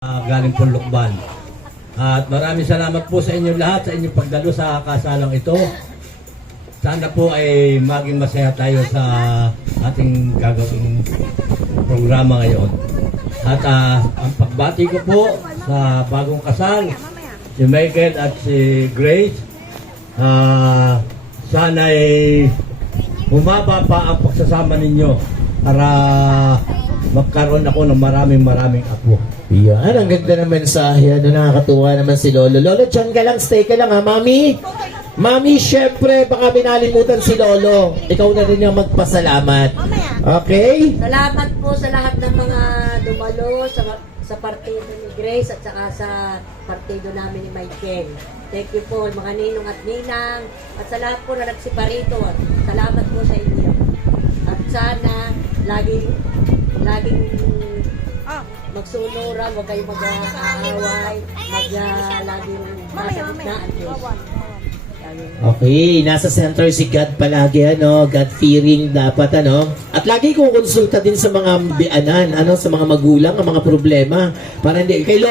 Galing po Lukban. At maraming salamat po sa inyo lahat sa inyong pagdalo sa kasalang ito. Sana po ay maging masaya tayo sa ating gagawing programa ngayon. At ang pagbati ko po sa bagong kasal, si Michael at si Grace, sana ay bumaba pa ang pagsasama ninyo para magkaroon ako ng maraming apo. Yan, ang ganda ng mensahe. Ano, nakakatuwa naman si Lolo. Lolo, dyan ka lang, stay ka lang ha, Mami. Mami, syempre, baka binalimutan si Lolo. Ikaw na rin yung magpasalamat. Okay? Salamat po sa lahat ng mga dumalo sa partido ni Grace at saka sa partido namin ni Michael. Thank you po mga ninong at ninang at sa lahat po na nagsiparito. Salamat po sa inyo. At sana laging magsunuran, huwag kayong mag-aaway, laging nasa gitna at Diyos. Okay, nasa center si God palagi, ano, God-fearing dapat, ano. At lagi kong konsulta din sa mga bianan, ano, sa mga magulang, ang mga problema, para hindi, kay